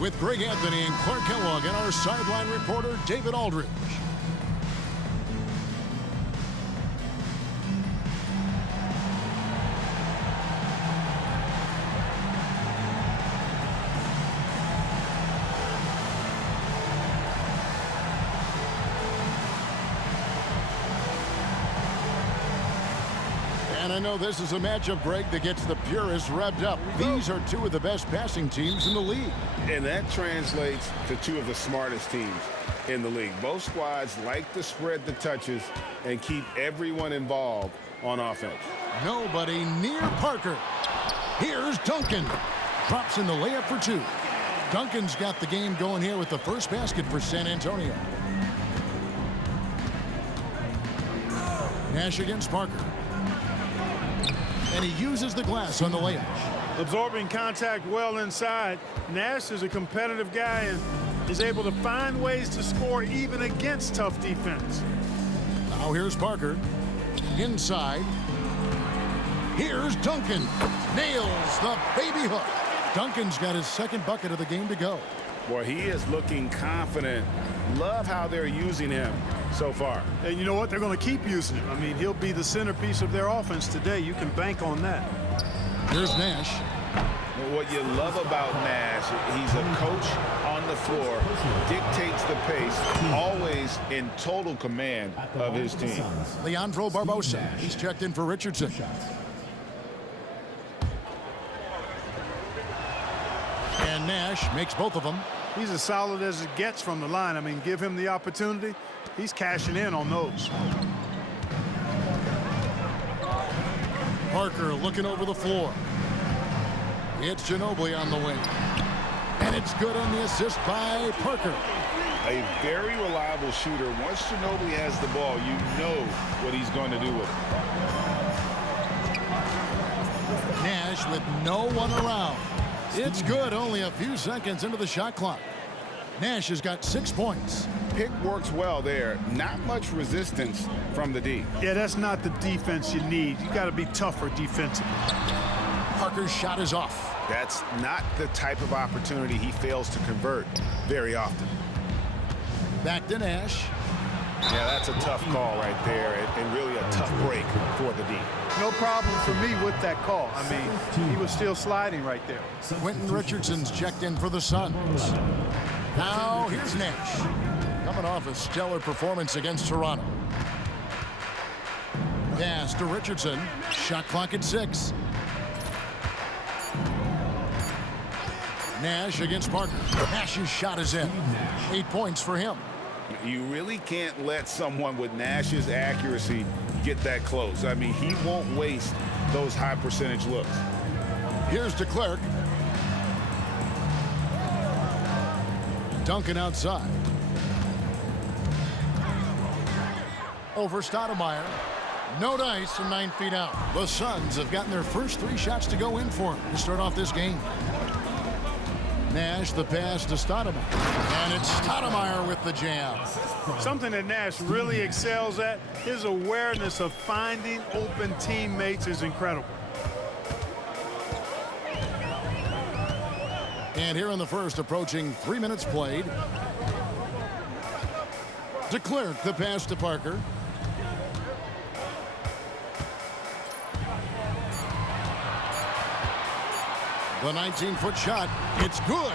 with Greg Anthony and Clark Kellogg and our sideline reporter, David Aldridge. And I know this is a matchup, Greg, that gets the purists revved up. These are two of the best passing teams in the league. And that translates to two of the smartest teams in the league. Both squads like to spread the touches and keep everyone involved on offense. Nobody near Parker. Here's Duncan. Drops in the layup for two. Duncan's got the game going here with the first basket for San Antonio. Nash against Parker. And he uses the glass on the layup. Absorbing contact well inside. Nash is a competitive guy and is able to find ways to score even against tough defense. Now here's Parker. Inside. Here's Duncan. Nails the baby hook. Duncan's got his second bucket of the game to go. Boy, he is looking confident. Love how they're using him so far. And you know what? They're going to keep using him. I mean, he'll be the centerpiece of their offense today. You can bank on that. Here's Nash. What you love about Nash, he's a coach on the floor, dictates the pace, always in total command of his team. Leandro Barbosa. He's checked in for Richardson. And Nash makes both of them. He's as solid as it gets from the line. I mean, give him the opportunity. He's cashing in on those. Parker looking over the floor. It's Ginobili on the wing. And it's good on the assist by Parker. A very reliable shooter. Once Ginobili has the ball, you know what he's going to do with it. Nash with no one around. It's good only a few seconds into the shot clock. Nash has got 6 points. Pick works well there. Not much resistance from the D. Yeah, that's not the defense you need. You got to be tougher defensively. Parker's shot is off. That's not the type of opportunity he fails to convert very often. Back to Nash. Yeah, that's a tough call right there, and really a tough break for the D. No problem for me with that call. I mean, he was still sliding right there. Quentin Richardson's checked in for the Suns. Now here's Nash. Coming off a stellar performance against Toronto. Pass to Richardson. Shot clock at 6. Nash against Parker. Nash's shot is in. 8 points for him. You really can't let someone with Nash's accuracy get that close. I mean, he won't waste those high percentage looks. Here's DeClerc. Duncan outside. Over Stoudemire. No dice from 9 feet out. The Suns have gotten their first 3 shots to go in for him to start off this game. Nash the pass to Stoudemire. And it's Stoudemire with the jam. Something that Nash really excels at, his awareness of finding open teammates is incredible. And here in the first, approaching 3 minutes played. DeClerc the pass to Parker. The 19-foot shot, it's good.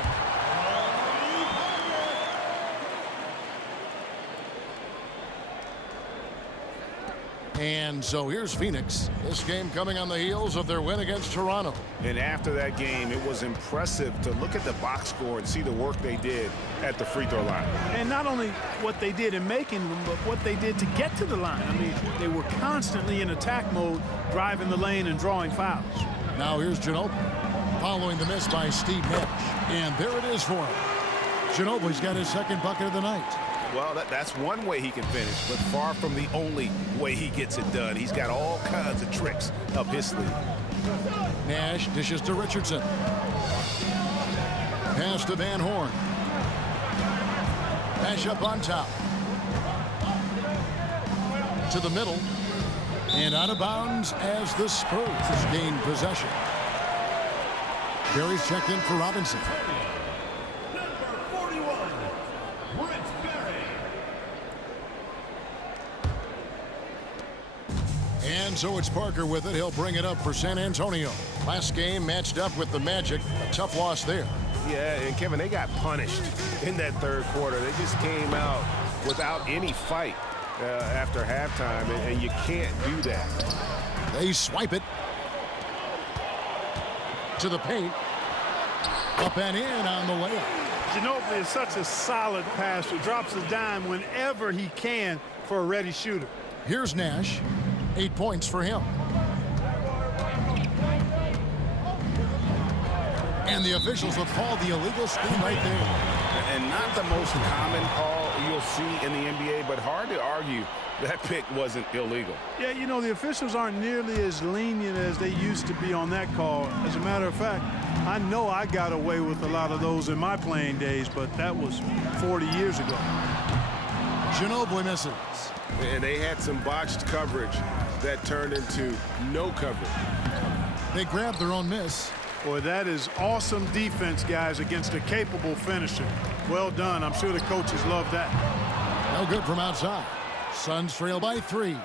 And so here's Phoenix. This game coming on the heels of their win against Toronto. And after that game, it was impressive to look at the box score and see the work they did at the free throw line. And not only what they did in making them, but what they did to get to the line. I mean, they were constantly in attack mode, driving the lane and drawing fouls. Now here's Ginobili, following the miss by Steve Nash. And there it is for him. Ginobili's got his second bucket of the night. Well, that's one way he can finish, but far from the only way he gets it done. He's got all kinds of tricks up his sleeve. Nash dishes to Richardson. Pass to Van Horn. Nash up on top. To the middle. And out of bounds as the Spurs gain possession. Barry's checked in for Robinson. And so it's Parker with it. He'll bring it up for San Antonio. Last game matched up with the Magic. A tough loss there. Yeah, and Kevin, they got punished in that third quarter. They just came out without any fight after halftime, and you can't do that. They swipe it to the paint. Up and in on the layup. Ginobili is such a solid passer. Drops a dime whenever he can for a ready shooter. Here's Nash. 8 points for him. And the officials have called the illegal screen right there. And not the most common call you'll see in the NBA, but hard to argue that pick wasn't illegal. Yeah, you know, the officials aren't nearly as lenient as they used to be on that call. As a matter of fact, I know I got away with a lot of those in my playing days, but that was 40 years ago. Ginobili misses. And they had some botched coverage that turned into no coverage. They grabbed their own miss. Boy, that is awesome defense, guys, against a capable finisher. Well done. I'm sure the coaches love that. No good from outside. Suns trail by 3.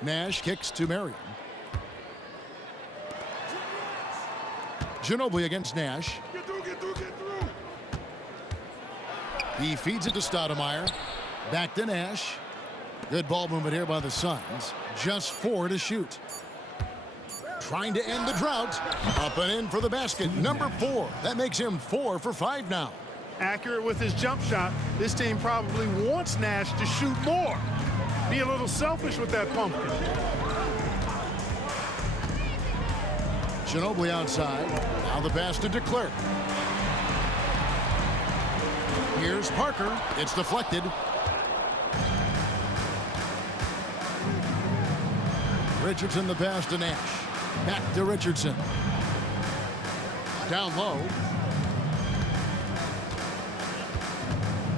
Nash kicks to Marion. Ginobili against Nash. Get through. He feeds it to Stoudemire. Back to Nash. Good ball movement here by the Suns. Just 4 to shoot. Trying to end the drought. Up and in for the basket. Number 4. That makes him 4 for 5 now. Accurate with his jump shot. This team probably wants Nash to shoot more. Be a little selfish with that pumpkin. Ginobili outside. Now the pass to DeClerc. Here's Parker. It's deflected. Richardson the pass to Nash. Back to Richardson. Down low.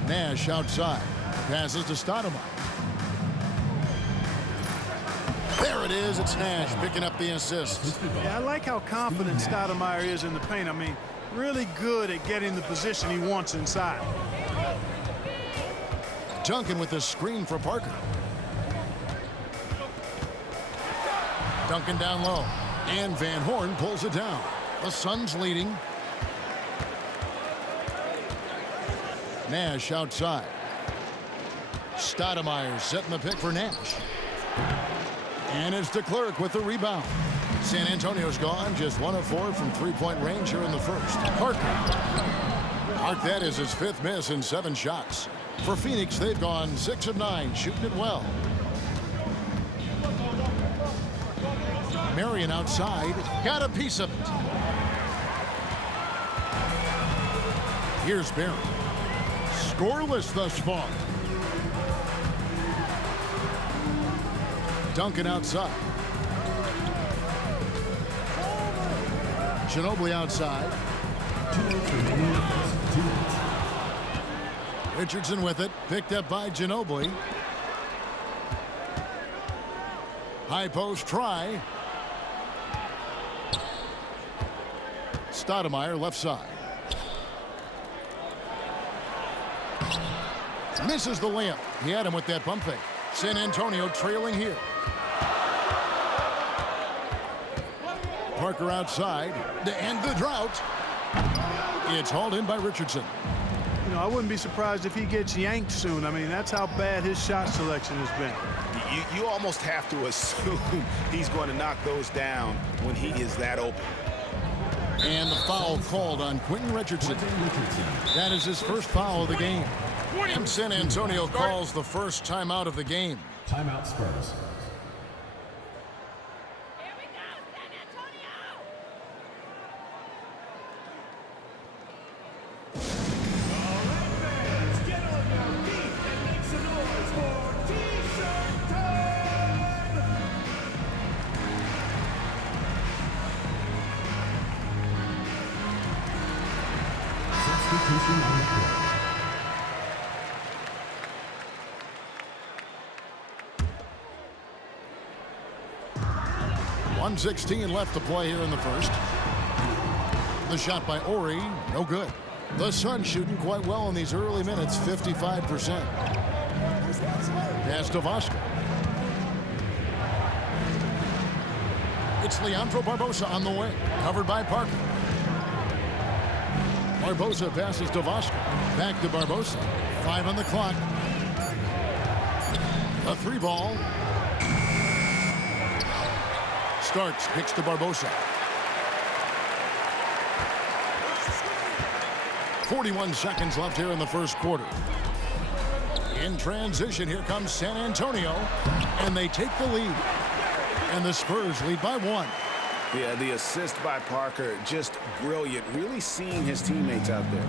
Nash outside. Passes to Stoudemire. There it is. It's Nash picking up the assist. Yeah, I like how confident Stoudemire is in the paint. I mean, really good at getting the position he wants inside. Duncan with the screen for Parker. Duncan down low. And Van Horn pulls it down. The Suns leading. Nash outside. Stoudemire setting the pick for Nash. And it's DeClerc with the rebound. San Antonio's gone just 1 of 4 from three-point range here in the first. Parker. Mark that is his 5th miss in 7 shots. For Phoenix, they've gone 6 of 9, shooting it well. Marion outside, got a piece of it. Here's Barry. Scoreless thus far. Duncan outside. Ginobili outside. Richardson with it, picked up by Ginobili. High post try. Stoudemire left side. Misses the layup. He had him with that pump fake. San Antonio trailing here. Parker outside to end the drought. It's hauled in by Richardson. You know, I wouldn't be surprised if he gets yanked soon. I mean, that's how bad his shot selection has been. You almost have to assume he's going to knock those down when he is that open. And the foul called on Quentin Richardson. That is his first foul of the game. And San Antonio calls the first timeout of the game. Timeout Spurs. Here we go, San Antonio! All right, fans, get on your feet and make some noise for T-shirt time! Substitution on the court. 1:16 left to play here in the first. The shot by Ori, no good. The Suns shooting quite well in these early minutes, 55%. Pass to Vosco. It's Leandro Barbosa on the wing, covered by Parker. Barbosa passes to Vasco. Back to Barbosa. 5 on the clock. A 3 ball. Starks kicks to Barbosa. 41 seconds left here in the first quarter. In transition, here comes San Antonio, and they take the lead. And the Spurs lead by 1. Yeah, the assist by Parker, just brilliant. Really seeing his teammates out there.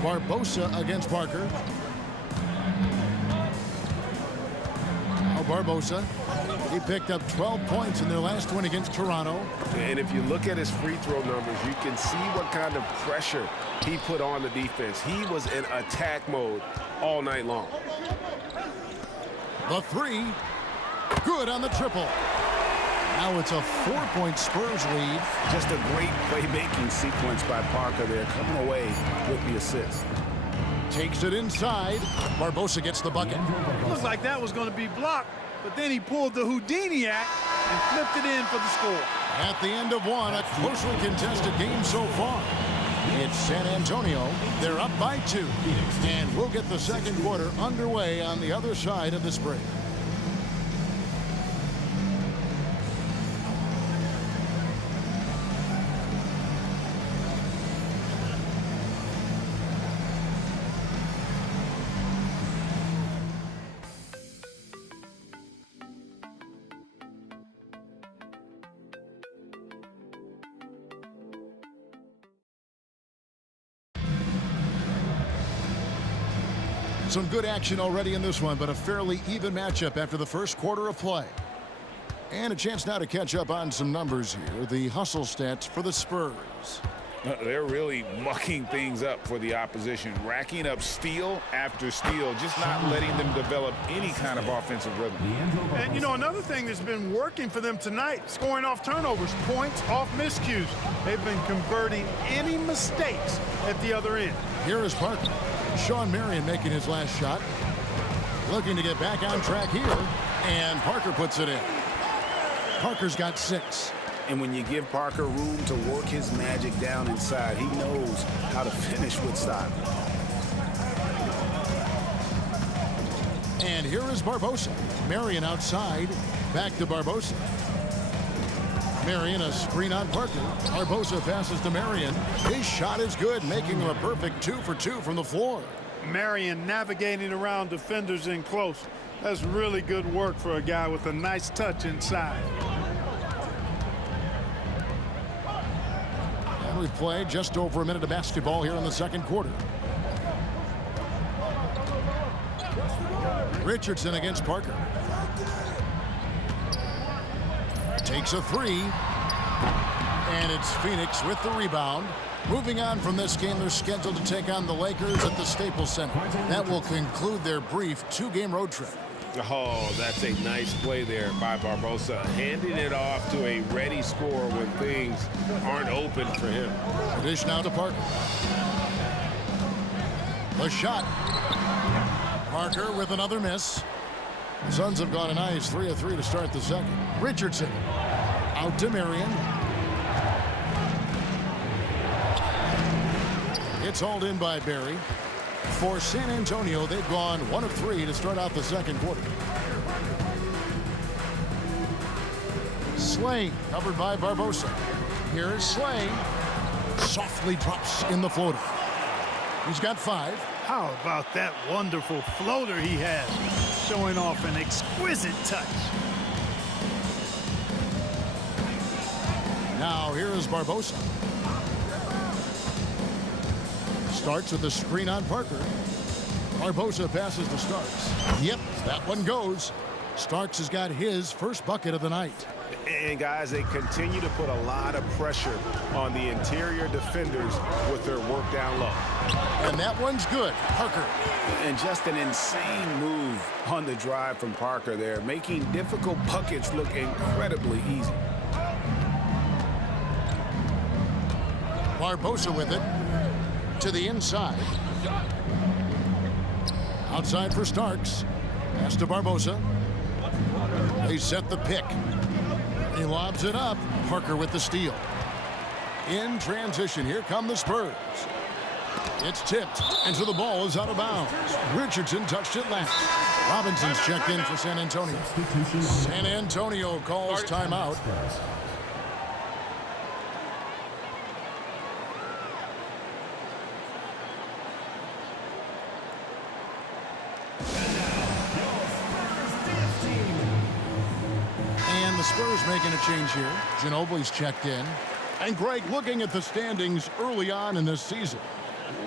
Barbosa against Parker. Now Barbosa. He picked up 12 points in their last win against Toronto. And if you look at his free throw numbers, you can see what kind of pressure he put on the defense. He was in attack mode all night long. The 3. Good on the triple. Now it's a 4-point Spurs lead. Just a great playmaking sequence by Parker there, coming away with the assist. Takes it inside. Barbosa gets the bucket. Looked like that was going to be blocked, but then he pulled the Houdini act and flipped it in for the score. At the end of one, a closely contested game so far. It's San Antonio. They're up by 2. And we'll get the second quarter underway on the other side of this break. Some good action already in this one, but a fairly even matchup after the first quarter of play. And a chance now to catch up on some numbers here. The hustle stats for the Spurs. They're really mucking things up for the opposition, racking up steal after steal, just not letting them develop any kind of offensive rhythm. And, you know, another thing that's been working for them tonight, scoring off turnovers, points off miscues. They've been converting any mistakes at the other end. Here is Parker. Sean Marion making his last shot. Looking to get back on track here. And Parker puts it in. Parker's got 6. And when you give Parker room to work his magic down inside, he knows how to finish with style. And here is Barbosa. Marion outside. Back to Barbosa. Marion, a screen on Parker. Barbosa passes to Marion. His shot is good, making him a perfect 2 for 2 from the floor. Marion navigating around defenders in close. That's really good work for a guy with a nice touch inside. And we've played just over a minute of basketball here in the second quarter. Richardson against Parker. Takes a 3. And it's Phoenix with the rebound. Moving on from this game, they're scheduled to take on the Lakers at the Staples Center. That will conclude their brief 2-game road trip. Oh, that's a nice play there by Barbosa, handing it off to a ready scorer when things aren't open for him. The dish now to Parker. The shot. Parker with another miss. The Suns have gone a nice 3 of 3 to start the second. Richardson out to Marion. It's hauled in by Barry. For San Antonio, they've gone 1 of 3 to start out the second quarter. Slay covered by Barbosa. Here is Slay. Softly drops in the floater. He's got 5. How about that wonderful floater he has, showing off an exquisite touch. Now here is Barbosa. Starts with the screen on Parker. Barbosa passes to Starks. Yep, that one goes. Starks has got his first bucket of the night. And guys, they continue to put a lot of pressure on the interior defenders with their work down low. And that one's good. Parker. And just an insane move on the drive from Parker there, making difficult buckets look incredibly easy. Barbosa with it. To the inside. Outside for Starks. Pass to Barbosa. They set the pick. He lobs it up. Parker with the steal. In transition, here come the Spurs. It's tipped, and so the ball is out of bounds. Richardson touched it last. Robinson's checked in for San Antonio. San Antonio calls timeout. And the Spurs making a change here. Ginobili's checked in. And Greg, looking at the standings early on in this season,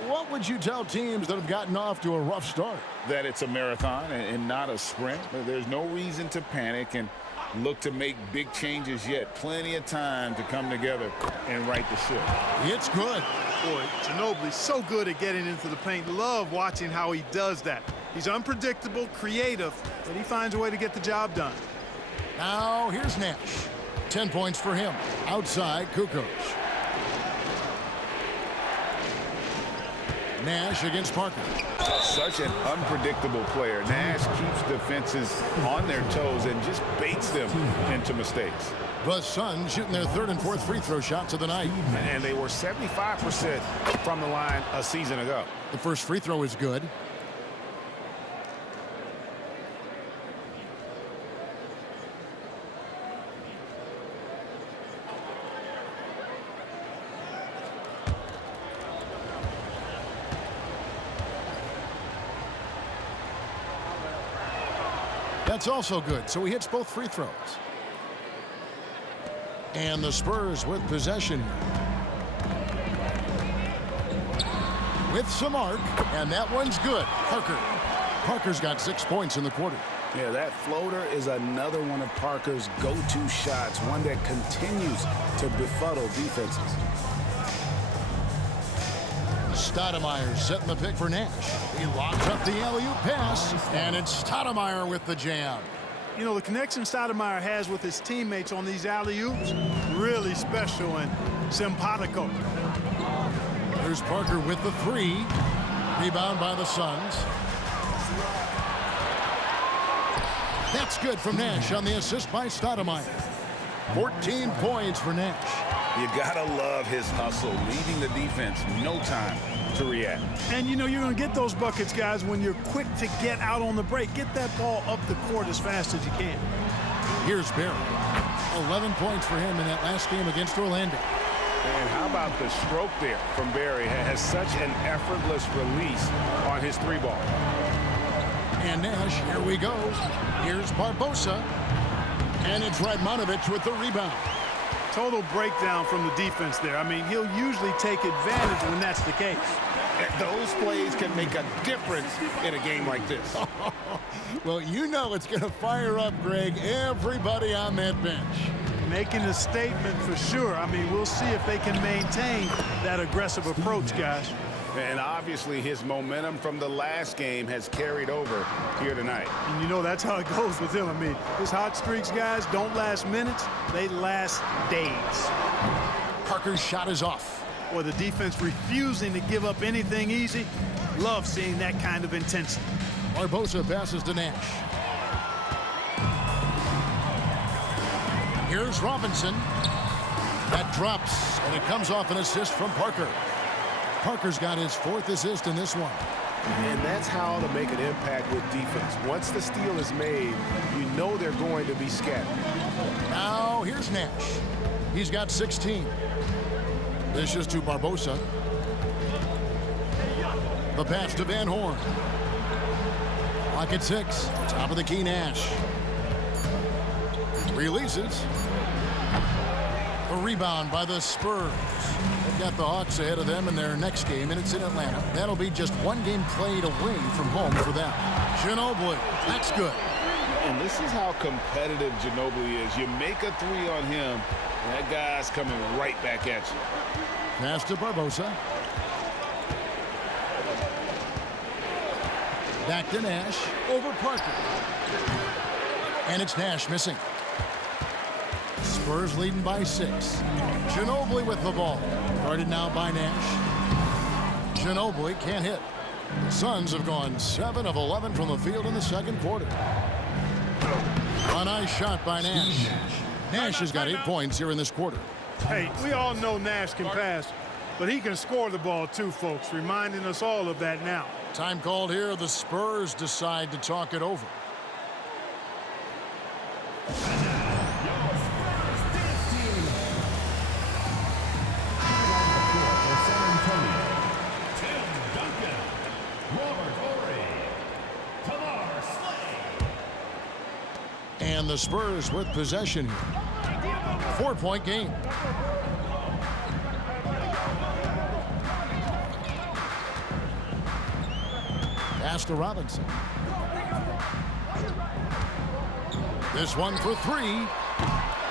what would you tell teams that have gotten off to a rough start? That it's a marathon and not a sprint. There's no reason to panic and look to make big changes yet. Plenty of time to come together and right the ship. It's good. Boy, Ginobili's so good at getting into the paint. Love watching how he does that. He's unpredictable, creative, but he finds a way to get the job done. Now here's Nash. 10 points for him. Outside, Kukoc. Nash against Parker. Such an unpredictable player. Nash keeps defenses on their toes and just baits them into mistakes. The Suns shooting their third and fourth free throw shots of the night. And they were 75% from the line a season ago. The first free throw is good. That's also good, so he hits both free throws. And the Spurs with possession. With some arc, and that one's good. Parker. Parker's got 6 points in the quarter. Yeah, that floater is another one of Parker's go-to shots, one that continues to befuddle defenses. Stoudemire setting the pick for Nash. He locks up the alley-oop pass, and it's Stoudemire with the jam. You know, the connection Stoudemire has with his teammates on these alley-oops, really special and simpatico. There's Parker with the three. Rebound by the Suns. That's good from Nash on the assist by Stoudemire. 14 points for Nash. You gotta love his hustle, leaving the defense no time to react. And you know you're going to get those buckets, guys, when you're quick to get out on the break. Get that ball up the court as fast as you can. Here's Barry. 11 points for him in that last game against Orlando. And how about the stroke there from Barry? Has such an effortless release on his three ball. And Nash, here we go. Here's Barbosa. And it's Radmanovic with the rebound. Total breakdown from the defense there. I mean, he'll usually take advantage when that's the case. Those plays can make a difference in a game like this. Well, you know it's going to fire up, Greg, everybody on that bench. Making a statement for sure. I mean, we'll see if they can maintain that aggressive approach, guys. And obviously his momentum from the last game has carried over here tonight. And you know that's how it goes with him. I mean, his hot streaks, guys, don't last minutes. They last days. Parker's shot is off. Or the defense refusing to give up anything easy. Love seeing that kind of intensity. Barbosa passes to Nash. Here's Robinson. That drops, and it comes off an assist from Parker. Parker's got his fourth assist in this one. And that's how to make an impact with defense. Once the steal is made, you know they're going to be scattered. Now here's Nash. He's got 16. This is to Barbosa. The pass to Van Horn. Lock at 6. Top of the key, Nash. Releases. A rebound by the Spurs. They've got the Hawks ahead of them in their next game, and it's in Atlanta. That'll be just one game played away from home for them. Ginobili, that's good. And this is how competitive Ginobili is. You make a three on him, and that guy's coming right back at you. Pass to Barbosa. Back to Nash. Over Parker. And it's Nash missing. Spurs leading by 6. Ginobili with the ball. Guarded now by Nash. Ginobili can't hit. The Suns have gone 7 of 11 from the field in the second quarter. A nice shot by Nash. Nash has got 8 points here in this quarter. Hey, we all know Nash can pass, but he can score the ball too, folks, reminding us all of that now. Time called here. The Spurs decide to talk it over. And the Spurs with possession here. 4-point game. Pass to Robinson. This one for three.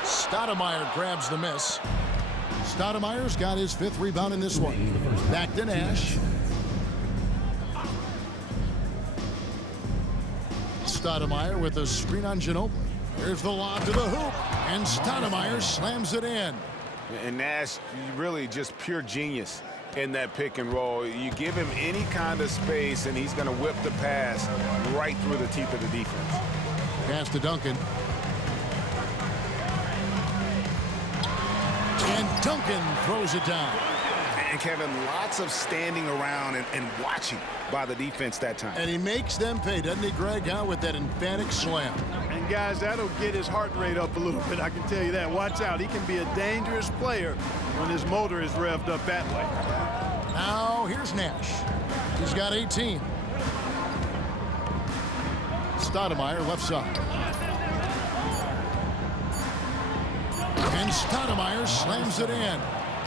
Stoudemire grabs the miss. Stoudemire's got his 5th rebound in this one. Back to Nash. Stoudemire with a screen on Ginobili. Here's the lob to the hoop, and Stoudemire slams it in. And Nash, really just pure genius in that pick and roll. You give him any kind of space, and he's going to whip the pass right through the teeth of the defense. Pass to Duncan. And Duncan throws it down. And Kevin, lots of standing around and watching by the defense that time. And he makes them pay, doesn't he, Greg, out with that emphatic slam. And guys, that'll get his heart rate up a little bit, I can tell you that. Watch out, he can be a dangerous player when his motor is revved up that way. Now here's Nash. He's got 18. Stoudemire left side. And Stoudemire slams it in.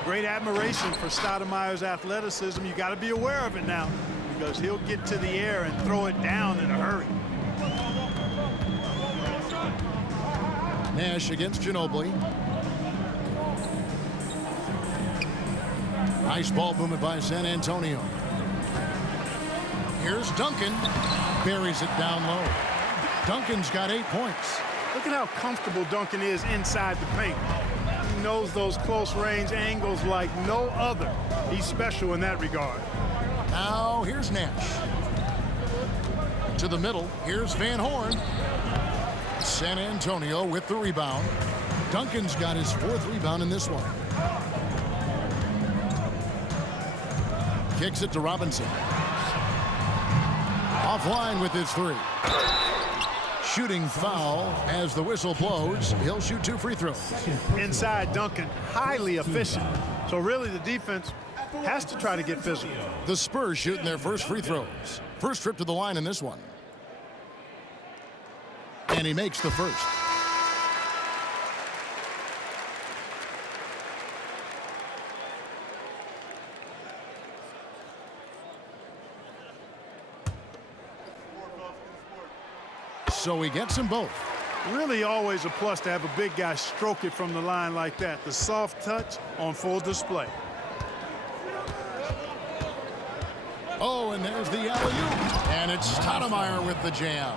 Great admiration for Stoudemire's athleticism. You got to be aware of it now, because he'll get to the air and throw it down in a hurry. Nash against Ginobili. Nice ball movement by San Antonio. Here's Duncan. Buries it down low. Duncan's got 8 points. Look at how comfortable Duncan is inside the paint. He knows those close range angles like no other. He's special in that regard. Now here's Nash. To the middle. Here's Van Horn. San Antonio with the rebound. Duncan's got his 4th rebound in this one. Kicks it to Robinson. Offline with his 3. Shooting foul as the whistle blows. He'll shoot 2 free throws. Inside Duncan, highly efficient. So really the defense has to try to get physical. The Spurs shooting their first free throws. First trip to the line in this one. And he makes the first. So he gets them both. Really always a plus to have a big guy stroke it from the line like that. The soft touch on full display. Oh, and there's the alley-oop. And it's Stoudemire with the jam.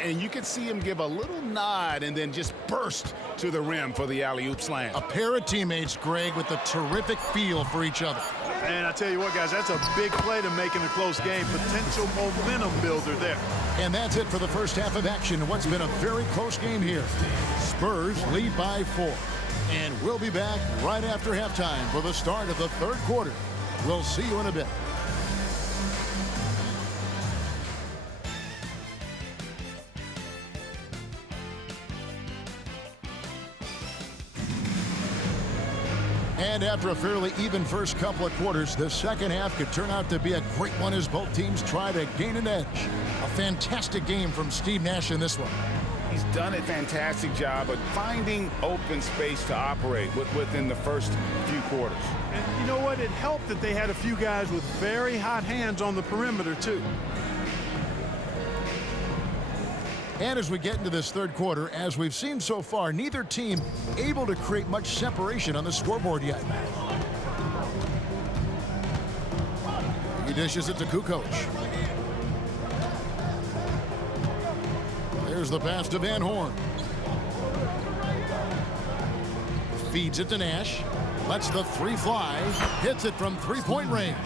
And you can see him give a little nod and then just burst to the rim for the alley-oop slam. A pair of teammates, Greg, with a terrific feel for each other. And I tell you what, guys, that's a big play to make in a close game. Potential momentum builder there. And that's it for the first half of action in what's been a very close game here. Spurs lead by 4. And we'll be back right after halftime for the start of the 3rd quarter. We'll see you in a bit. And after a fairly even first couple of quarters, the second half could turn out to be a great one as both teams try to gain an edge. A fantastic game from Steve Nash in this one. He's done a fantastic job of finding open space to operate within the first few quarters. And you know what? It helped that they had a few guys with very hot hands on the perimeter, too. And as we get into this 3rd quarter, as we've seen so far, neither team able to create much separation on the scoreboard yet. He dishes it to Kukoc. There's the pass to Van Horn. Feeds it to Nash. Lets the 3 fly. Hits it from 3-point range.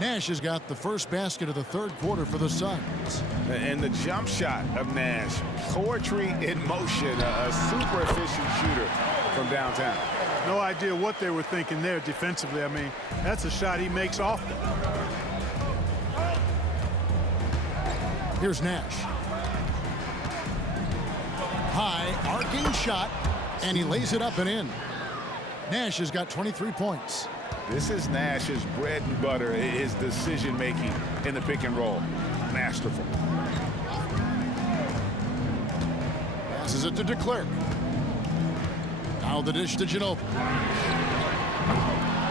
Nash has got the first basket of the third quarter for the Suns. And the jump shot of Nash, poetry in motion, a super efficient shooter from downtown. No idea what they were thinking there defensively. I mean, that's a shot he makes often. Here's Nash. High, arcing shot, and he lays it up and in. Nash has got 23 points. This is Nash's bread and butter, his decision-making in the pick and roll. Masterful. Passes it to DeClerc. Now the dish to Ginobili.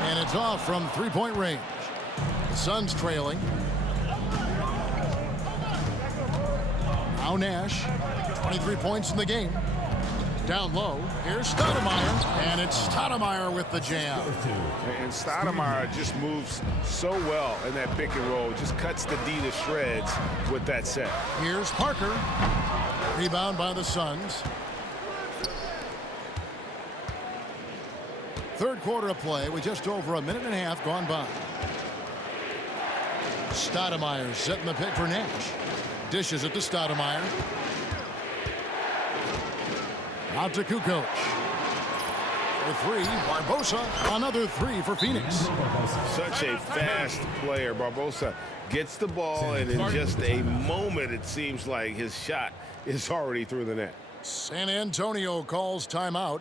And it's off from three-point range. The Suns trailing. Now Nash, 23 points in the game. Down low, here's Stoudemire, and it's Stoudemire with the jam. And Stoudemire just moves so well in that pick and roll, just cuts the D to shreds with that set. Here's Parker. Rebound by the Suns. Third quarter of play with just over a minute and a half gone by. Stoudemire setting the pick for Nash. Dishes it to Stoudemire. Out to Kukoc. For three, Barbosa. Another three for Phoenix. Such a fast player. Barbosa gets the ball, and in just a moment, it seems like his shot is already through the net. San Antonio calls timeout.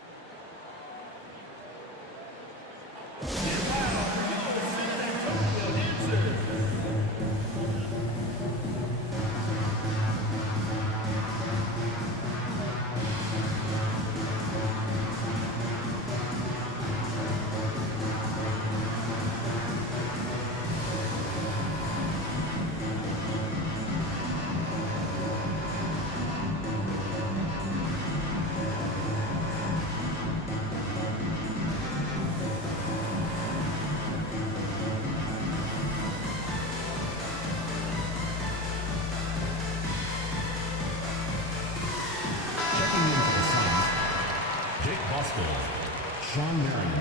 Sean Marion,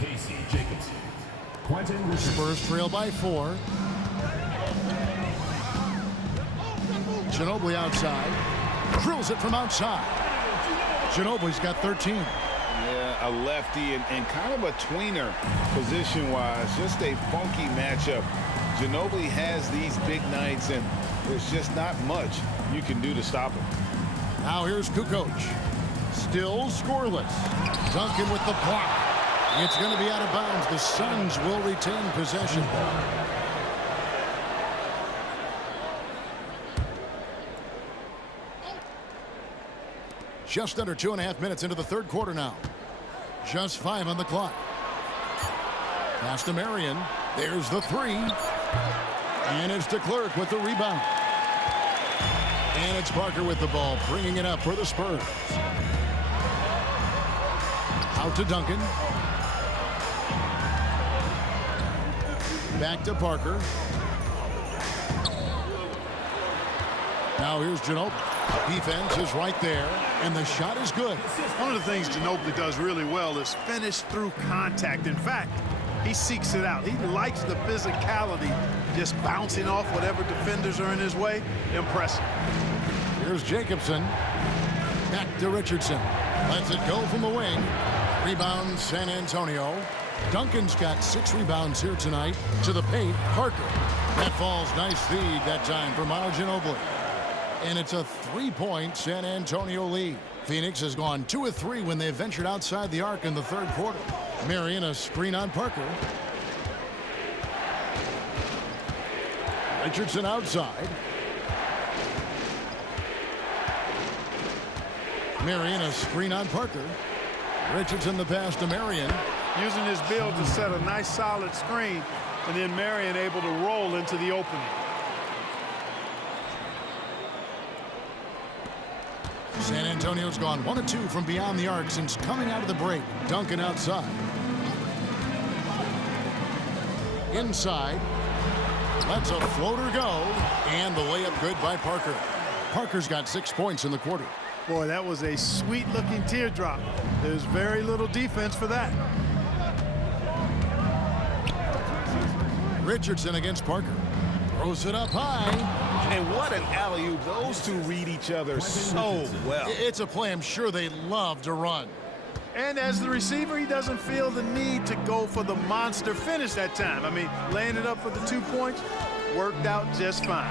Casey Jacobson, Quentin Spurs trail by 4. Ginobili outside. Drills it from outside. Ginobili's got 13. Yeah, a lefty and kind of a tweener position-wise. Just a funky matchup. Ginobili has these big nights, and there's just not much you can do to stop him. Now here's Kukoc. Still scoreless. Duncan with the block. It's going to be out of bounds. The Suns will retain possession. Just under 2.5 minutes into the third quarter now. Just 5 on the clock. Pass to Marion. There's the three. And it's DeClerc with the rebound. And it's Parker with the ball, bringing it up for the Spurs. Out to Duncan. Back to Parker. Now here's Ginobili. Defense is right there, and the shot is good. One of the things Ginobili does really well is finish through contact. In fact, he seeks it out. He likes the physicality, just bouncing off whatever defenders are in his way. Impressive. Here's Jacobson. Back to Richardson. Lets it go from the wing. Rebound San Antonio. Duncan's got 6 rebounds here tonight. To the paint, Parker. That falls. Nice feed that time for Manu Ginobili. And it's a 3-point San Antonio lead. Phoenix has gone 2 of 3 when they ventured outside the arc in the third quarter. Marion, a screen on Parker. Richardson outside. Marion, a screen on Parker. Richardson the pass to Marion. Using his build to set a nice solid screen, and then Marion able to roll into the opening. San Antonio's gone 1 of 2 from beyond the arc since coming out of the break. Duncan outside. Inside. Lets a floater go. And the layup good by Parker. Parker's got 6 points in the quarter. Boy, that was a sweet-looking teardrop. There's very little defense for that. Richardson against Parker. Throws it up high. And what an alley-oop. Those two read each other so well. It's a play I'm sure they love to run. And as the receiver, he doesn't feel the need to go for the monster finish that time. I mean, laying it up for the 2 points worked out just fine.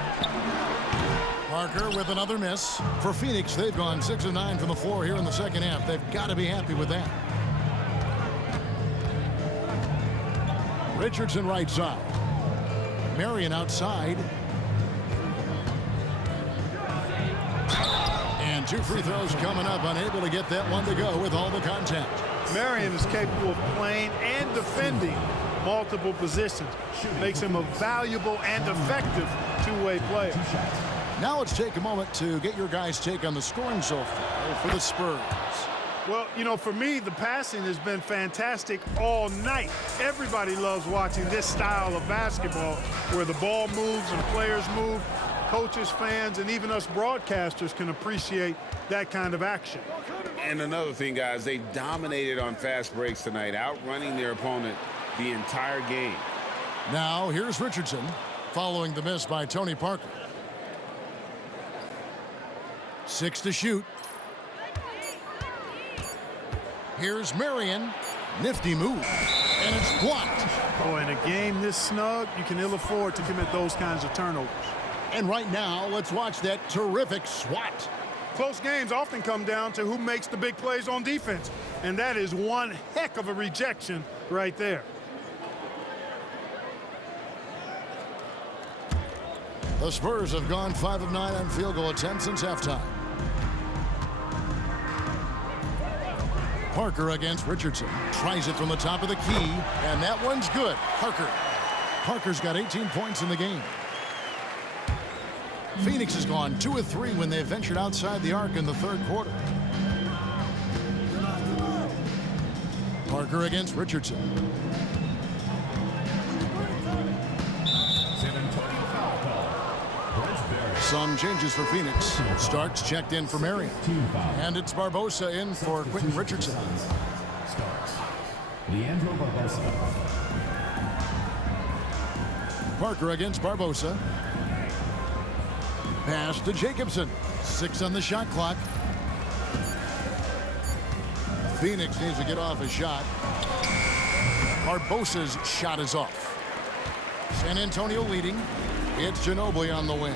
Parker with another miss. For Phoenix, they've gone 6 of 9 from the floor here in the second half. They've got to be happy with that. Richardson right side. Marion outside. And 2 free throws coming up, unable to get that one to go with all the contact. Marion is capable of playing and defending multiple positions. Makes him a valuable and effective two-way player. Now let's take a moment to get your guys' take on the scoring so far for the Spurs. Well, you know, for me, the passing has been fantastic all night. Everybody loves watching this style of basketball where the ball moves and players move. Coaches, fans, and even us broadcasters can appreciate that kind of action. And another thing, guys, they dominated on fast breaks tonight, outrunning their opponent the entire game. Now, here's Richardson following the miss by Tony Parker. 6 to shoot. Here's Marion. Nifty move. And it's blocked. Oh, in a game this snug, you can ill afford to commit those kinds of turnovers. And right now, let's watch that terrific swat. Close games often come down to who makes the big plays on defense. And that is one heck of a rejection right there. The Spurs have gone 5 of 9 on field goal attempts since halftime. Parker against Richardson. Tries it from the top of the key, and that one's good. Parker's got 18 points in the game. Phoenix has gone 2 of 3 when they ventured outside the arc in the third quarter. Parker against Richardson. Some changes for Phoenix. Starks checked in for Marion. And it's Barbosa in for Quentin Richardson. Leandro Barbosa. Parker against Barbosa. Pass to Jacobson. 6 on the shot clock. Phoenix needs to get off a shot. Barbosa's shot is off. San Antonio leading. It's Ginobili on the wing.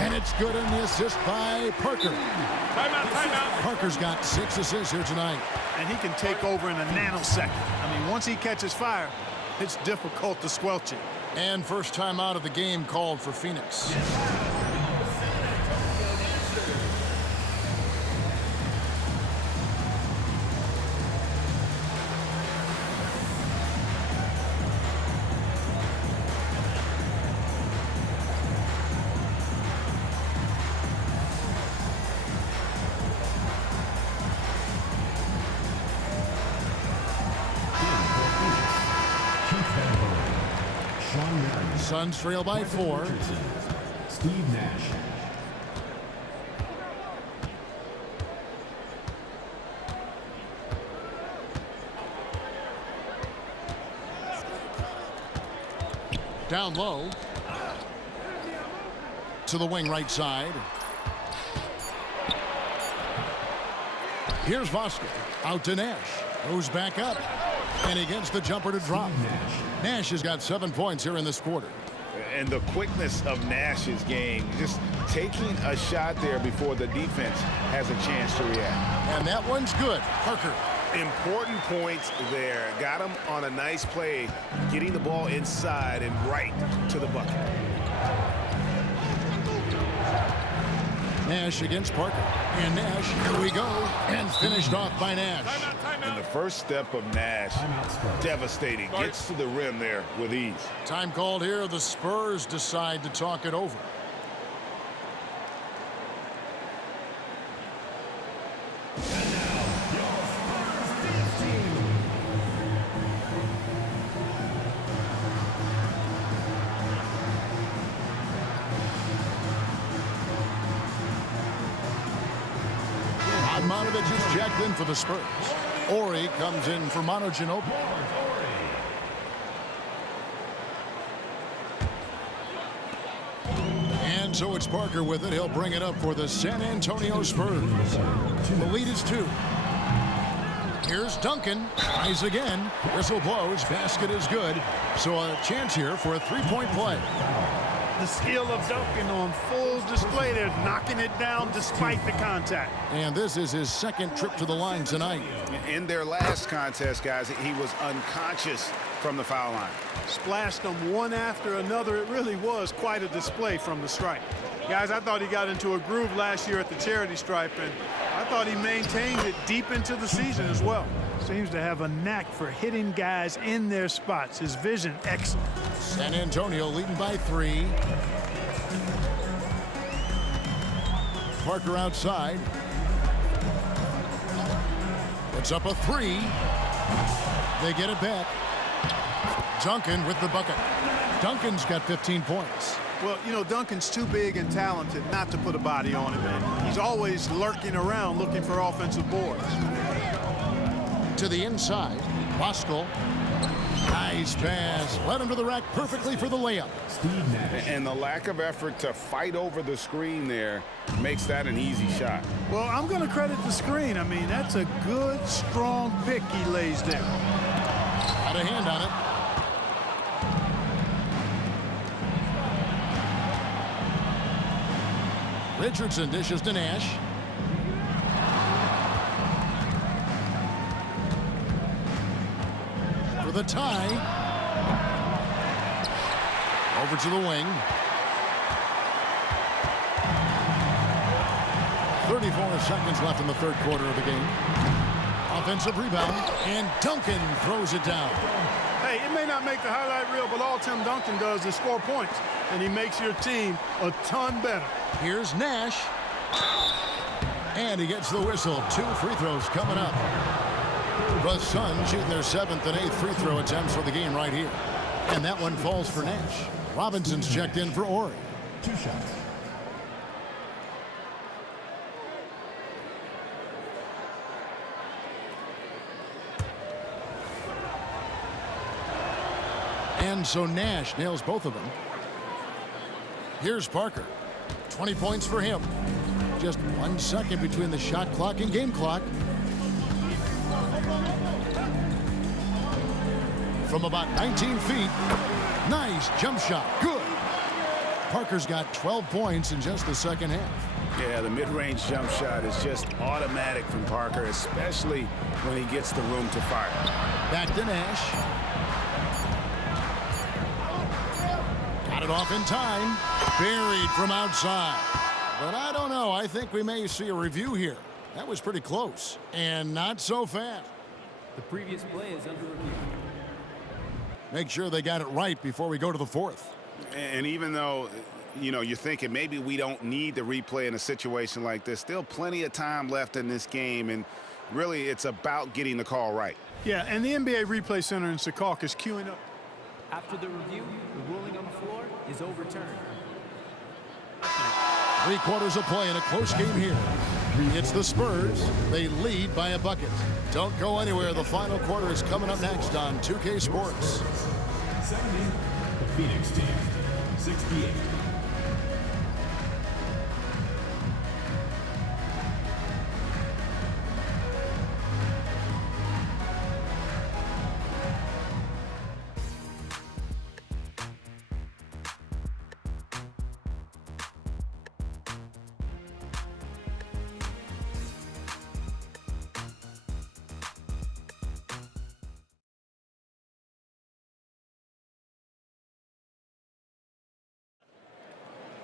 And it's good on the assist by Parker. Timeout. Parker's got 6 assists here tonight. And he can take over in a nanosecond. I mean, once he catches fire, it's difficult to squelch it. And first time out of the game called for Phoenix. Suns trail by 4. Steve Nash. Down low. To the wing right side. Here's Voska. Out to Nash. Goes back up. And he gets the jumper to drop. Nash has got 7 points here in this quarter. And the quickness of Nash's game, just taking a shot there before the defense has a chance to react. And that one's good. Parker. Important points there. Got him on a nice play, getting the ball inside and right to the bucket. Nash against Parker. And Nash, here we go. And finished off by Nash. And the first step of Nash, devastating. Gets to the rim there with ease. Time called here. The Spurs decide to talk it over. Monovich is checked in for the Spurs. Ori comes in for Manu Ginobili. And so it's Parker with it. He'll bring it up for the San Antonio Spurs. The lead is 2. Here's Duncan. Tries again. Whistle blows. Basket is good. So a chance here for a three-point play. The skill of Duncan on full display there, knocking it down despite the contact. And this is his second trip to the line tonight. In their last contest, guys, he was unconscious from the foul line. Splashed them one after another. It really was quite a display from the stripe. Guys, I thought he got into a groove last year at the charity stripe, and I thought he maintained it deep into the season as well. Seems to have a knack for hitting guys in their spots. His vision, excellent. San Antonio leading by 3. Parker outside. Puts up a 3. They get it back. Duncan with the bucket. Duncan's got 15 points. Well, you know, Duncan's too big and talented not to put a body on him, and he's always lurking around looking for offensive boards. To the inside, Bosco. Nice pass. Led him to the rack perfectly for the layup. And the lack of effort to fight over the screen there makes that an easy shot. Well, I'm going to credit the screen. I mean, that's a good, strong pick he lays there. Got a hand on it. Richardson dishes to Nash. For the tie. Over to the wing. 34 seconds left in the third quarter of the game. Offensive rebound, and Duncan throws it down. Hey, it may not make the highlight reel, but all Tim Duncan does is score points, and he makes your team a ton better. Here's Nash. And he gets the whistle. 2 free throws coming up. The Suns shooting their 7th and 8th free throw attempts for the game right here. And that one falls for Nash. Robinson's checked in for Ori. 2 shots. And so Nash nails both of them. Here's Parker. 20 points for him. Just 1 second between the shot clock and game clock. From about 19 feet. Nice jump shot. Good. Parker's got 12 points in just the second half. Yeah, the mid-range jump shot is just automatic from Parker, especially when he gets the room to fire. Back to Nash. Got it off in time. Buried from outside. But I don't know. I think we may see a review here. That was pretty close. And not so fast. The previous play is under review. Make sure they got it right before we go to the fourth. And even though, you know, you're thinking maybe we don't need the replay in a situation like this, still plenty of time left in this game, and really it's about getting the call right. Yeah, and the NBA Replay Center in Secaucus is queuing up. After the review, the ruling on the floor is overturned. 3 quarters of play in a close game here. It's the Spurs. They lead by a bucket. Don't go anywhere. The final quarter is coming up next on 2K Sports. 70, the Phoenix team. 68.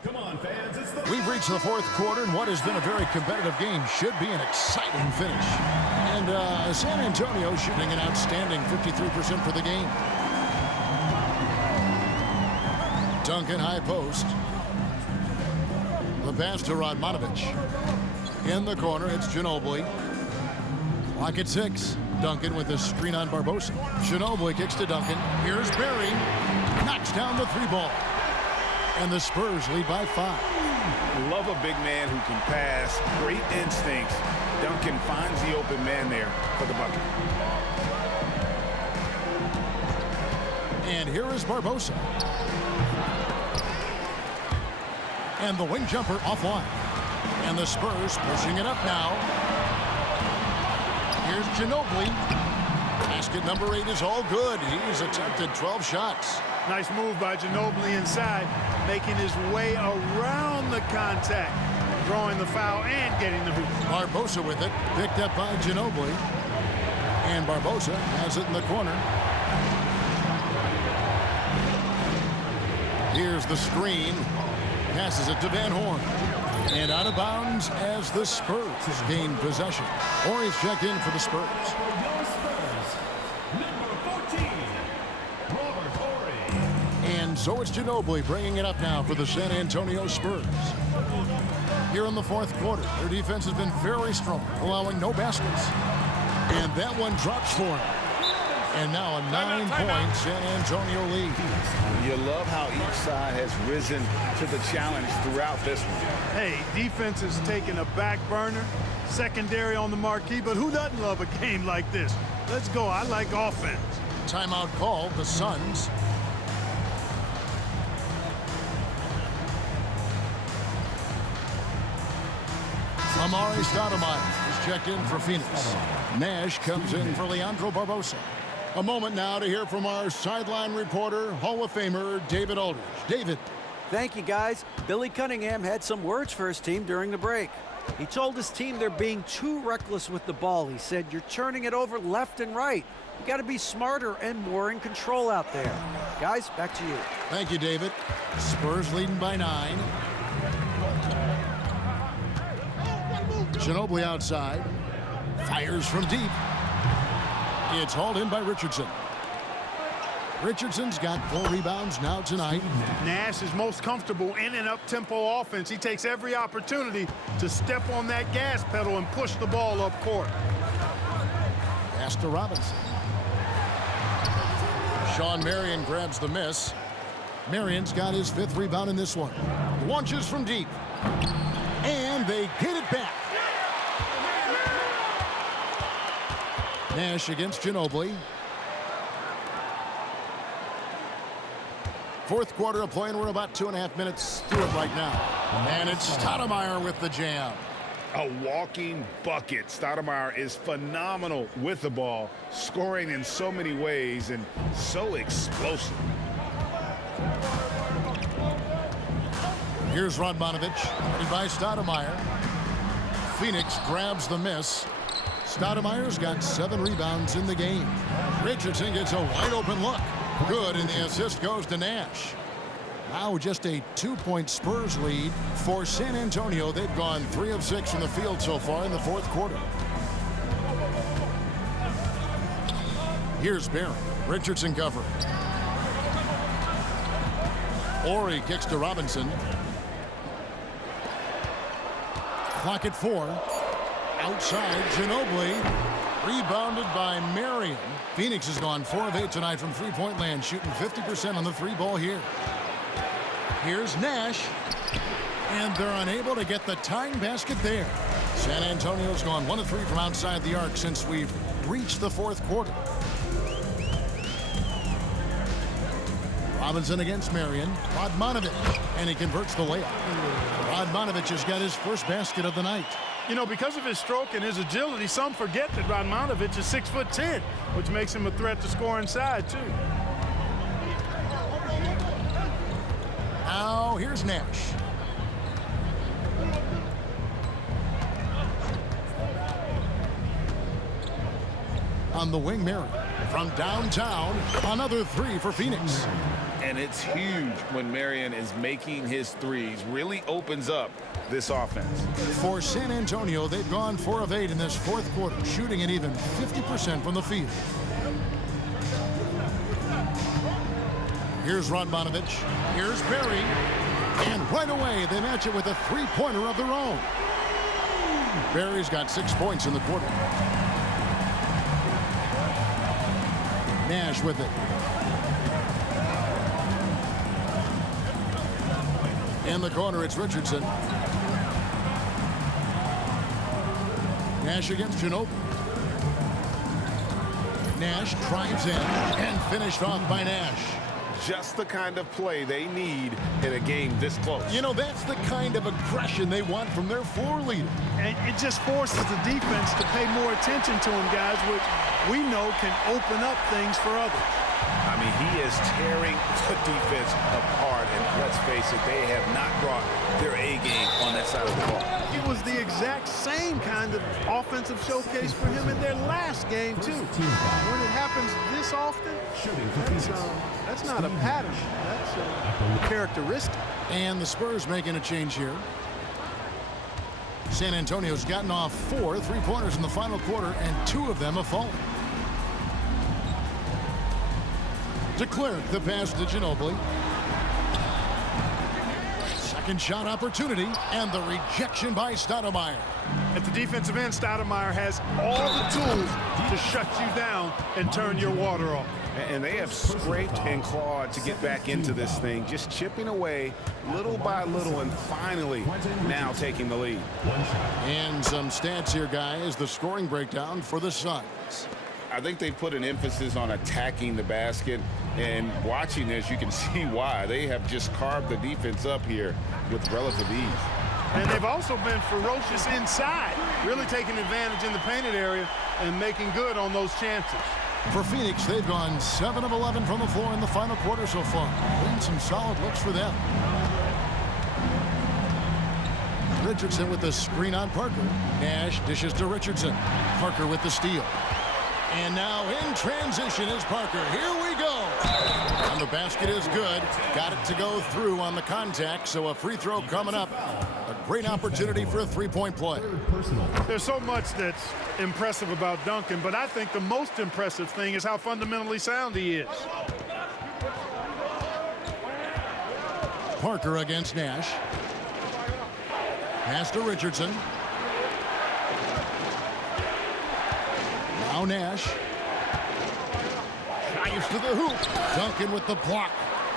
Come on, fans. It's the We've reached the fourth quarter, and what has been a very competitive game should be an exciting finish. And San Antonio shooting an outstanding 53% for the game. Duncan high post. The pass to Radmanovic. In the corner, it's Ginobili. Clock at 6. Duncan with a screen on Barbosa. Ginobili kicks to Duncan. Here's Barry. Knocks down the 3-ball. And the Spurs lead by 5. Love a big man who can pass. Great instincts. Duncan finds the open man there for the bucket. And here is Barbosa. And the wing jumper offline. And the Spurs pushing it up now. Here's Ginobili. Basket number 8 is all good. He's attempted 12 shots. Nice move by Ginobili inside, making his way around the contact, drawing the foul and getting the hoop. Barbosa with it, picked up by Ginobili. And Barbosa has it in the corner. Here's the screen. Passes it to Van Horn. And out of bounds as the Spurs gain possession. Horry's checked in for the Spurs. Your Spurs, number 14, Robert Horry. And so it's Ginobili bringing it up now for the San Antonio Spurs. Here in the fourth quarter, their defense has been very strong, allowing no baskets. And that one drops for him. And now a 9-point San Antonio lead. You love how each side has risen to the challenge throughout this one. Hey, defense is taking a back burner, secondary on the marquee, but who doesn't love a game like this? Let's go. I like offense. Timeout called, the Suns. Amari Stoudemire is checked in for Phoenix. Nash comes in for Leandro Barbosa. A moment now to hear from our sideline reporter, Hall of Famer David Aldridge. David. Thank you, guys. Billy Cunningham had some words for his team during the break. He told his team they're being too reckless with the ball. He said, you're turning it over left and right. You got to be smarter and more in control out there. Guys, back to you. Thank you, David. Spurs leading by 9. Ginobili outside. Fires from deep. It's hauled in by Richardson. Richardson's got 4 rebounds now tonight. Nash is most comfortable in an up-tempo offense. He takes every opportunity to step on that gas pedal and push the ball up court. Pass to Robinson. Sean Marion grabs the miss. Marion's got his 5th rebound in this one. Launches from deep. And they get it back. Nash against Ginobili. Fourth quarter of play, and we're about 2.5 minutes through it right now. And it's Stoudemire with the jam. A walking bucket. Stoudemire is phenomenal with the ball, scoring in so many ways and so explosive. Here's Radmanovic, ready by Stoudemire. Phoenix grabs the miss. Stoudemire's got 7 rebounds in the game. Richardson gets a wide open look. Good, and the assist goes to Nash. Now just a 2-point Spurs lead for San Antonio. They've gone 3 of 6 from the field so far in the fourth quarter. Here's Barron. Richardson covering. Horry kicks to Robinson. Clock at 4. Outside, Ginobili. Rebounded by Marion. Phoenix has gone 4 of 8 tonight from three-point land, shooting 50% on the 3-ball here. Here's Nash. And they're unable to get the tying basket there. San Antonio's gone 1 of 3 from outside the arc since we've reached the fourth quarter. Robinson against Marion. Radmanovic. And he converts the layup. Radmanovic has got his first basket of the night. You know, because of his stroke and his agility, some forget that Radmanovic is 6'10", which makes him a threat to score inside, too. Now, here's Nash. On the wing, Marion. From downtown, another 3 for Phoenix. And it's huge when Marion is making his threes. Really opens up this offense. For San Antonio, they've gone 4 of 8 in this fourth quarter, shooting at even 50% from the field. Here's Radmanovic. Here's Barry. And right away, they match it with a 3-pointer of their own. Barry's got 6 points in the quarter. Nash with it. In the corner, it's Richardson. Nash against Ginobili. Nash drives in and finished off by Nash. just the kind of play they need in a game this close. You know, that's the kind of aggression they want from their floor leader. And it just forces the defense to pay more attention to him, guys, which we know can open up things for others. I mean, he is tearing the defense apart, and let's face it, they have not brought their A game on that side of the ball. It was the exact same kind of offensive showcase for him in their last game, too. When it happens this often, that's not a pattern. That's a characteristic. And the Spurs making a change here. San Antonio's gotten off 4 3-pointers in the final quarter, and 2 of them have fallen. To Clerc, the pass to Ginobili. Second shot opportunity, and the rejection by Stoudemire. At the defensive end, Stoudemire has all the tools to shut you down and turn your water off. And they have scraped and clawed to get back into this thing, just chipping away little by little, and finally now taking the lead. And some stats here, guys. The scoring breakdown for the Suns. I think they put an emphasis on attacking the basket, and watching this, you can see why. They have just carved the defense up here with relative ease. And they've also been ferocious inside, really taking advantage in the painted area and making good on those chances. For Phoenix, they've gone 7 of 11 from the floor in the final quarter so far. Been some solid looks for them. Richardson with the screen on Parker. Nash dishes to Richardson. Parker with the steal. And now in transition is Parker. Here we go. And the basket is good. Got it to go through on the contact, so a free throw coming up. A great opportunity for a three-point play. There's so much that's impressive about Duncan, but I think the most impressive thing is how fundamentally sound he is. Parker against Nash. Pass to Richardson. Now Nash. Drives to the hoop. Duncan with the block.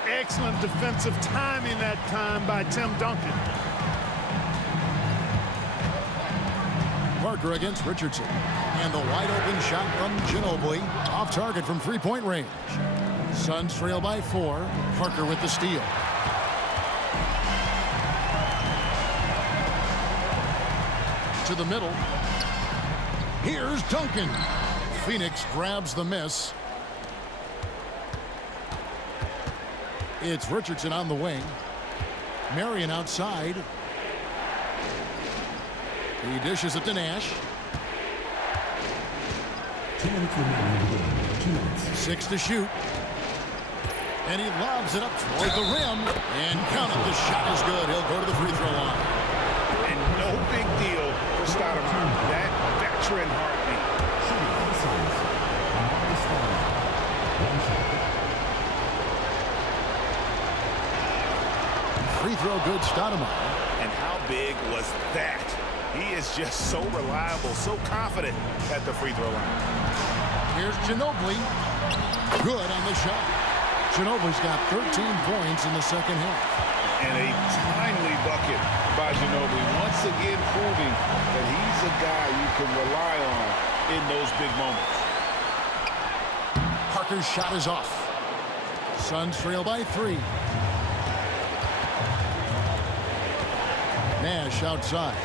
Excellent defensive timing that time by Tim Duncan. Parker against Richardson. And the wide open shot from Ginobili. Off target from three-point range. Suns trail by 4. Parker with the steal. To the middle. Here's Duncan. Phoenix grabs the miss. It's Richardson on the wing. Marion outside. He dishes it to Nash. 6 to shoot. And he lobs it up toward the rim. And count it, the shot is good. He'll go to the free throw line. And no big deal for Stoudemire. That veteran heartbeat. Free throw good, Stoudemire. And how big was that? He is just so reliable, so confident at the free throw line. Here's Ginobili. Good on the shot. Ginobili's got 13 points in the second half. And a timely bucket by Ginobili, once again proving that he's a guy you can rely on in those big moments. Parker's shot is off. Suns trail by 3. Nash outside.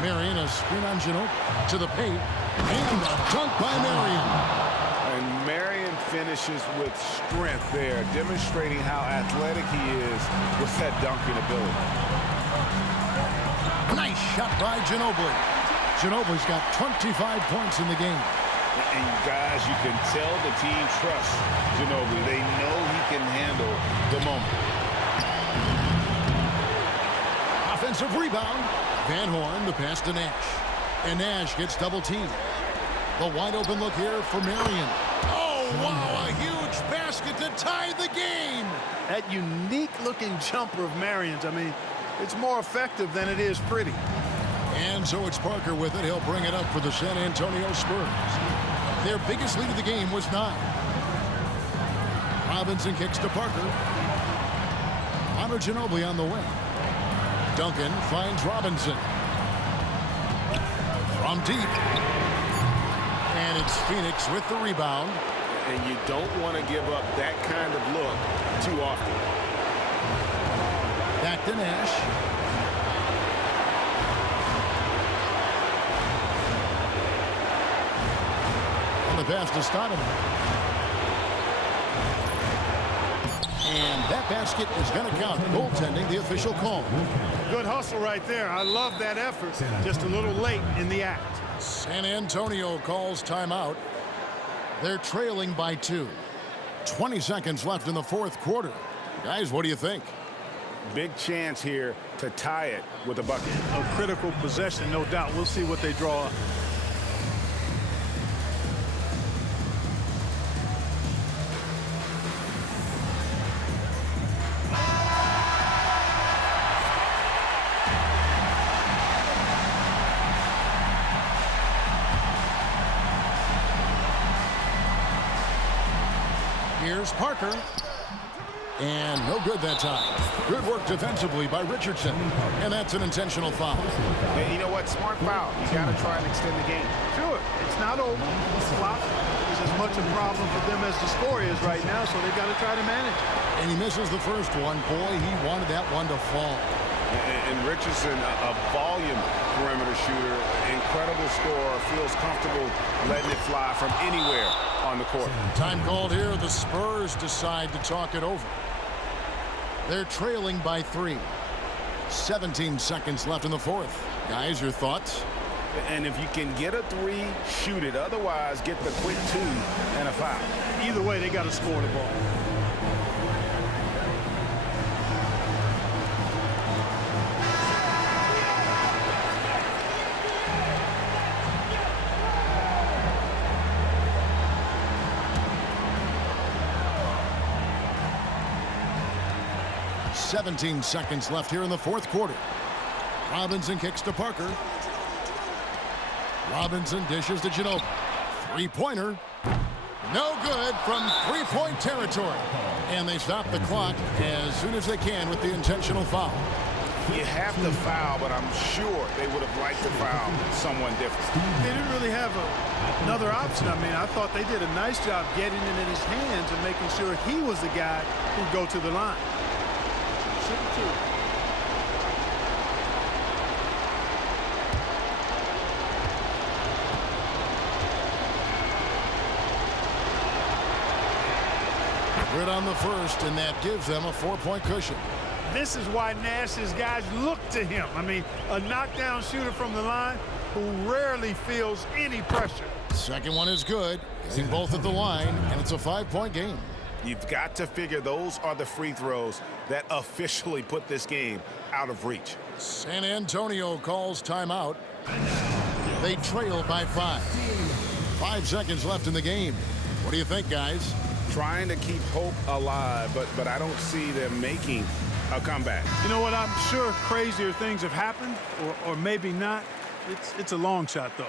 Marion, a screen on Ginobili. To the paint. And a dunk by Marion. And Marion finishes with strength there, demonstrating how athletic he is with that dunking ability. Nice shot by Ginobili. Ginobili's got 25 points in the game. And guys, you can tell the team trusts Ginobili. They know he can handle the moment. Offensive rebound. Van Horn, the pass to Nash. And Nash gets double teamed. The wide open look here for Marion. Oh, wow, a huge basket to tie the game. That unique looking jumper of Marion's, I mean, it's more effective than it is pretty. And so it's Parker with it. He'll bring it up for the San Antonio Spurs. Their biggest lead of the game was 9. Robinson kicks to Parker. Manu Ginobili on the wing. Duncan finds Robinson. From deep. And it's Phoenix with the rebound. and you don't want to give up that kind of look too often. Back to Nash. And the pass to Stoudemire. And that basket is going to count. Goaltending, the official call. Good hustle right there. I love that effort. Just a little late in the act. San Antonio calls timeout. They're trailing by 2. 20 seconds left in the fourth quarter. Guys, what do you think? Big chance here to tie it with a bucket. A critical possession, no doubt. We'll see what they draw up. Here's Parker. And no good that time. Good work defensively by Richardson. And that's an intentional foul. Hey, you know what? Smart foul. You got to try and extend the game. Sure, it's not over. Flop is as much a problem for them as the score is right now, so they've got to try to manage it. And he misses the first one. Boy, he wanted that one to fall. And Richardson, a volume perimeter shooter, incredible scorer, feels comfortable letting it fly from anywhere on the court. Time called here. The Spurs decide to talk it over. They're trailing by 3. 17 seconds left in the fourth. Guys, your thoughts? And if you can get a 3, shoot it. Otherwise, get the quick 2 and a foul. Either way, they got to score the ball. Seventeen seconds left here in the fourth quarter. Robinson kicks to Parker. Robinson dishes to Ginobili. Three-pointer. No good from three-point territory. And they stop the clock as soon as they can with the intentional foul. You have to foul, but I'm sure they would have liked to foul someone different. They didn't really have another option. I mean, I thought they did a nice job getting it in his hands and making sure he was the guy who'd go to the line. Good on the first, and that gives them a 4-point cushion. This is why Nash's guys look to him. I mean, a knockdown shooter from the line who rarely feels any pressure. Second one is good. Getting both at the line, and it's a 5-point game. You've got to figure those are the free throws that officially put this game out of reach. San Antonio calls timeout. They trail by 5. 5 seconds left in the game. What do you think, guys? Trying to keep hope alive, but I don't see them making a comeback. You know what? I'm sure crazier things have happened, or maybe not. It's a long shot, though.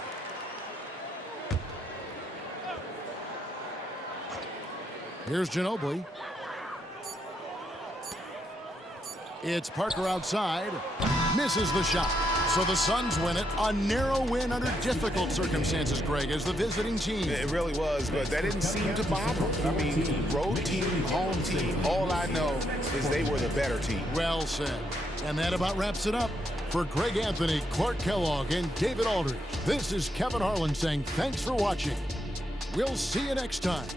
Here's Ginobili. It's Parker outside. Misses the shot. So the Suns win it. A narrow win under difficult circumstances, Greg, as the visiting team. It really was, but that didn't seem to bother them. I mean, road team, home team, all I know is they were the better team. Well said. And that about wraps it up. For Greg Anthony, Clark Kellogg, and David Aldridge, this is Kevin Harlan saying thanks for watching. We'll see you next time.